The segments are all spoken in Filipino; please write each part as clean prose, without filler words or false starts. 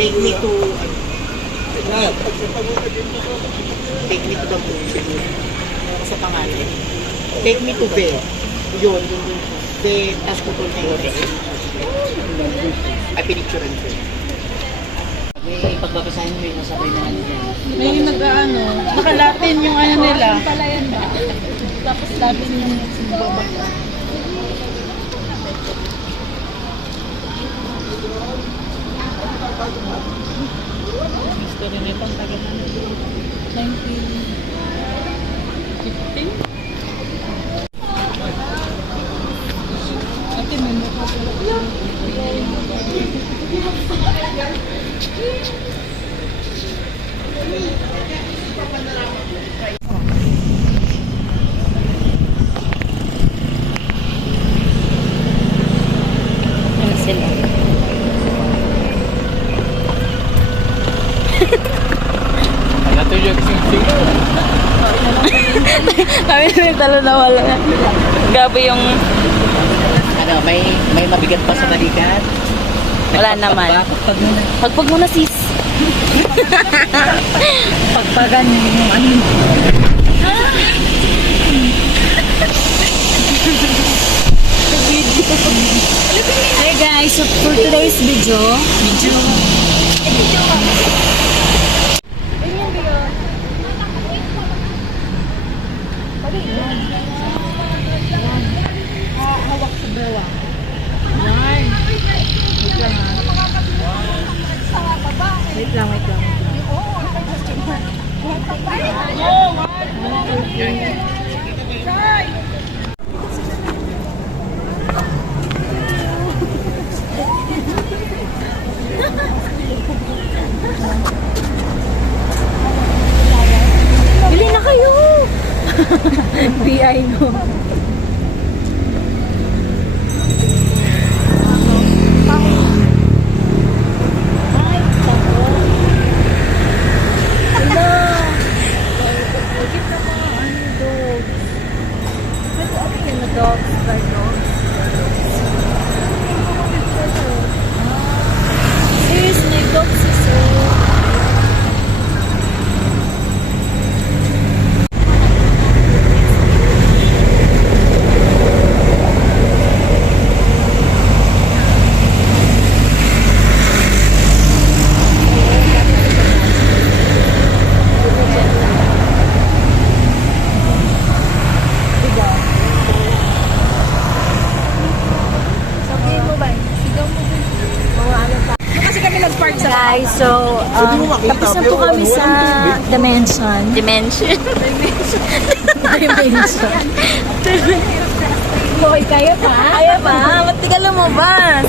Take me to... Take me to the moon. Sa pangalan. Take me to bed. Yun. Then, tapos putol na yun. Ay, pinicturean ko. May pagbabasahin mo yung nasabay na ano yan. May nag-ano, nakalatin yung ano nila. Palayan ba? Tapos latin yung bababa. History nito ang tagal na 1915? Ate, may mukha pala. Ano sila? Ano to yung sing-sing? Kami rin talo na wala. Gabi yung... Ano, may mabigat pa sa balikat? Wala naman. Pagpag muna. Pagpag muna sis. Pagpagan yung ano. Hey guys, so for today's video. Hawak sa bawa. Yan. Wait lang, wait lang. Bili na kayo! PI no. Sis, may dog sis. Guys, so tapos na po kami sa Dimension. Dimension? Dimension. Hoy, kaya pa? Kaya pa? Ba't di ka lumabas?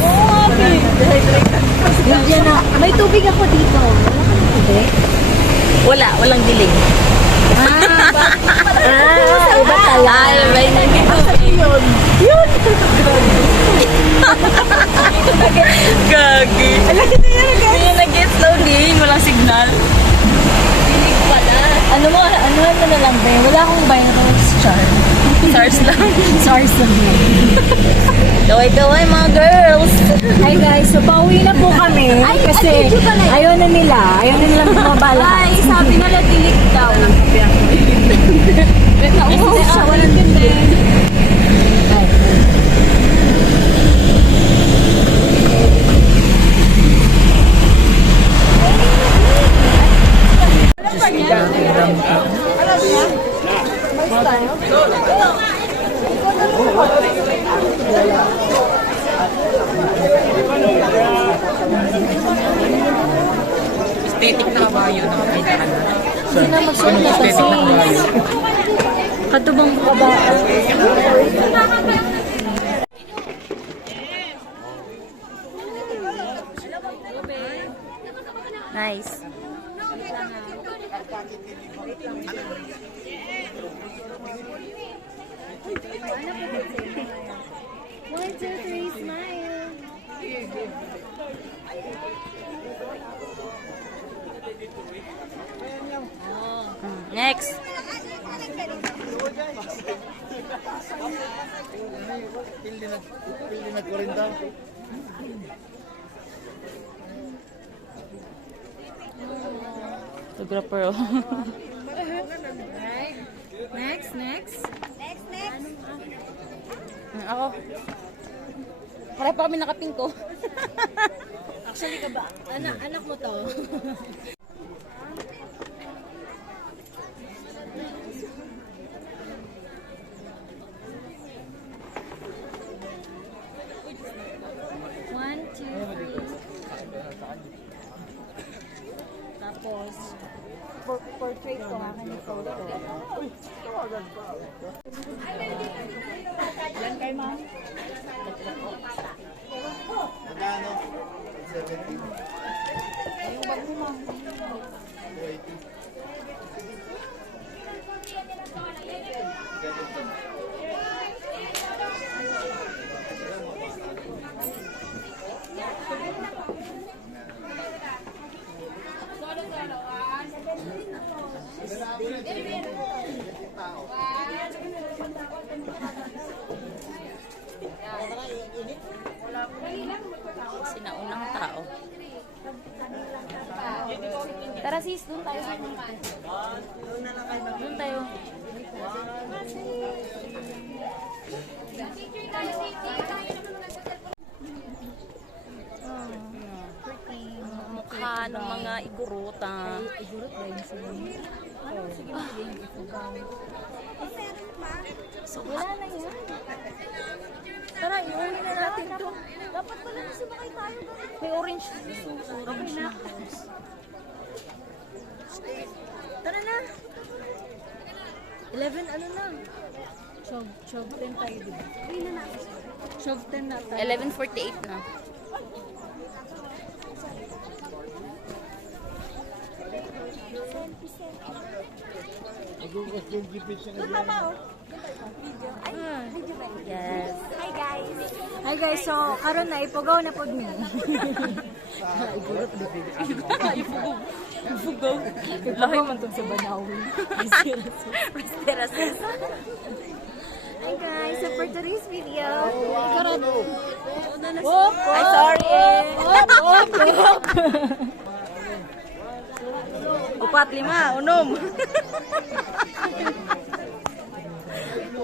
Yan na. May tubig ako dito. Wala ka ng tubig? Wala, walang dilig. Iba talaga. Ay, may nagtubig. Yun! Gagi. Alam ko na yan, Hindi niya nag-get loading. Walang signal. Dilig pala. Ano na lang ba? Wala akong bayan ako sa char. SARS lang. SARS na ba? Daway-daway mga girls. Hi guys, so pauwi na po kami. Kasi ayaw na nilang bumabala. Ay, sabi nila dilig daw. Nauho siya. Walang dilig. Aesthetic na ba yun? Hindi na magsulat kasi. Katubang kabaan. Nice. One, two, three, smile. Next. Pili na 40. Photographer. Oh. Next. Ako. Pare pa kami nakapinko. Actually ka ba? Anak mo to? One, two, three. Tapos, portrait ko akin yung photo. Yan kay ma'am. Magkano? 70. Yung bag mo ma'am. 280. Sinaunang tao. Tara sis, doon tayo. Doon tayo. Mukha ng mga iguruta. Igurot ba yun sila? Ano? Sige, So, wala na yan. Tara, iuwi na natin to. Dapat pala na sumakay tayo. may orange. Orange na. Tara na. 11, ano na? Chog 10 tayo, diba? Chog 10 na tayo. 11:48 na. Yes. Hi guys, so karon na ipugaw na pod mi. Fugaw. Lahi man tong sa Banawi. Resterases. Hi guys, so for today's video, Ay, sorry. Upat, lima, unom.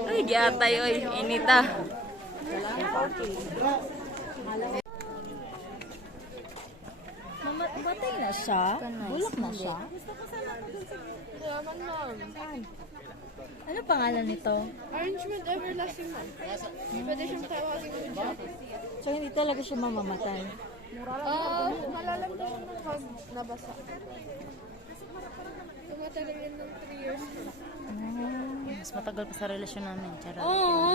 Ay, giatay, oy. Inita. Mamatay na siya? Bulak na siya? Ano pangalan nito? Arrangement everlasting man. Pwede siyang tawagin mo dyan. So hindi talaga siya mamamatay. Malalamdaman ng pag nabasa. Tumatagal yan ng 3 years. Mas matagal pa sa relasyon namin. Charot. Oo,